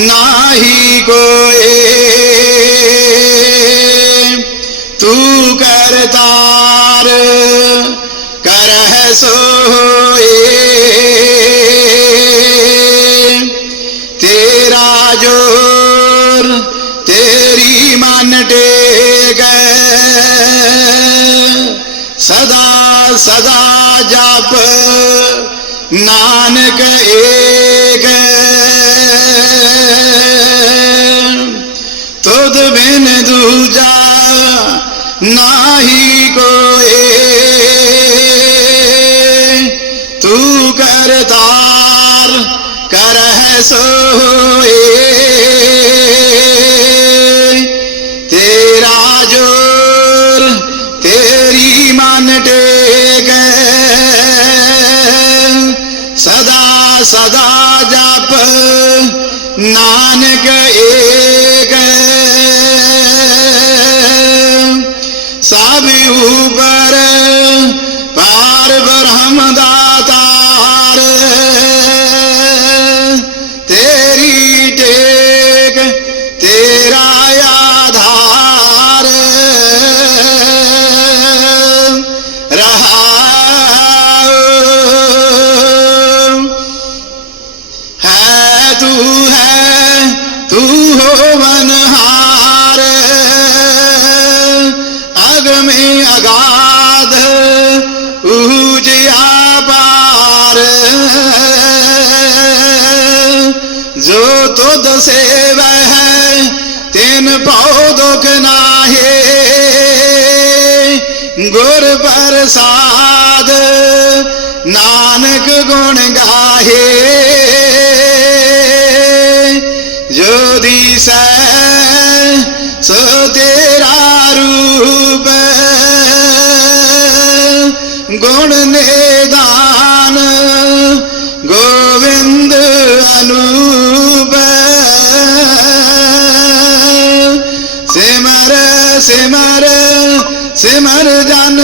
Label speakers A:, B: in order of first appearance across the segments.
A: नाही गोए तू करतार करह सोए। तेरा ज़ोर तेरी मान टेक सदा सदा जाप नानक एक। खुद बिन दूजा, नाही को तू करदार कर है सोए। तेरा ज़ोर तेरी मन टेक सदा सदा जाप नानक एक साबि ऊपर पार ब्रह्म दातार तेरी टेक तेरा आधार। रहा है तू नहीं अगाध ऊज आपार जो तो दसे वह तीन पौ दुख नाहे। गुर पर साध नानक गुण गाहे। जो दिशा सोते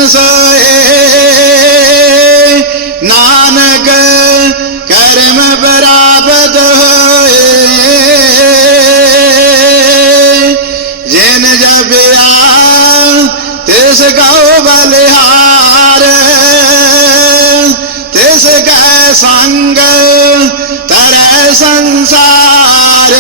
A: सोए नानक कर्म बराबर होए। जिन जब तिस गौ बलिहार। तिस गै संग तरह संसार।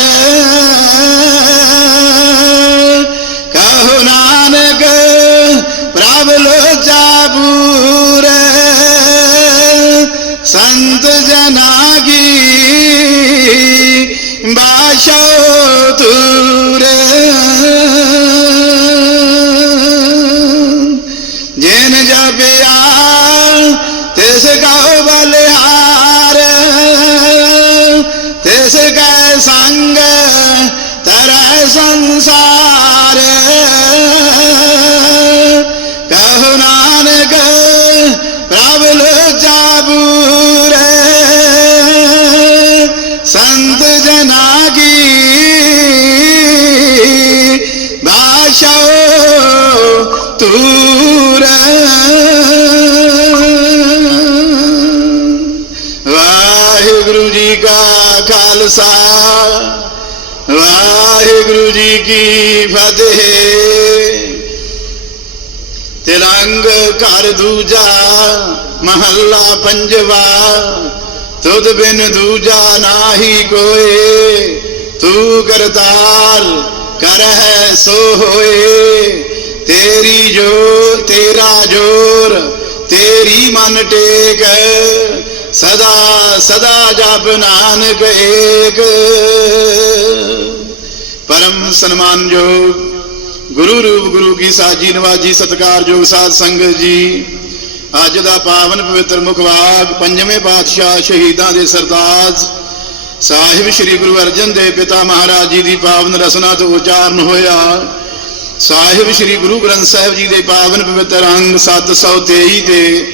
A: ਜਿਨ ਜਪਿਆ ਤਿਸ ਕਉ ਬਲਿਹਾਰ। ਤਿਸ ਕੈ ਸੰਗ ਤਰੈ ਸੰਸਾਰ। ਖਾਲਸਾ। ਵਾਹਿਗੁਰੂ ਜੀ ਕੀ ਫਤਿਹ। ਤਿਲੰਗ ਘਰ ਦੂਜਾ, ਮਹੱਲਾ ਪੰਜਵਾ। ਤੁਧ ਬਿਨ ਦੂਜਾ ਨਾਹੀ ਕੋਏ, ਤੂੰ ਕਰਤਾਰ ਕਰਹਿ ਸੋ ਹੋਏ। ਤੇਰੀ ਜੋ ਤੇਰਾ ਜੋਰ, ਤੇਰੀ ਮਨ ਟੇਕ। ਸਦਾ ਸਦਾ ਜਪ ਨਾਨਕ ਏਕ। ਪਰਮ ਸਨਮਾਨਯੋਗ ਗੁਰੂ ਰੂਪ, ਗੁਰੂ ਕੀ ਸਾਜੀ, ਨਵਾਜੀ ਸਤਕਾਰਯੋਗ ਸਾਧ ਸੰਗਤ ਜੀ। ਅੱਜ ਦਾ ਪਾਵਨ ਪਵਿੱਤਰ ਮੁਖਵਾਕ ਪੰਜਵੇਂ ਪਾਤਸ਼ਾਹ ਸ਼ਹੀਦਾਂ ਦੇ ਸਰਤਾਜ। ਸਾਹਿਬ ਸ੍ਰੀ ਗੁਰੂ ਅਰਜਨ ਦੇਵ ਪਿਤਾ ਮਹਾਰਾਜ ਜੀ ਦੀ ਪਾਵਨ ਰਸਨਾ ਤੋਂ ਉਚਾਰਨ ਹੋਇਆ। ਸਾਹਿਬ ਸ੍ਰੀ ਗੁਰੂ ਗ੍ਰੰਥ ਸਾਹਿਬ ਜੀ ਦੇ ਪਾਵਨ ਪਵਿੱਤਰ ਅੰਗ 723 ਦੇ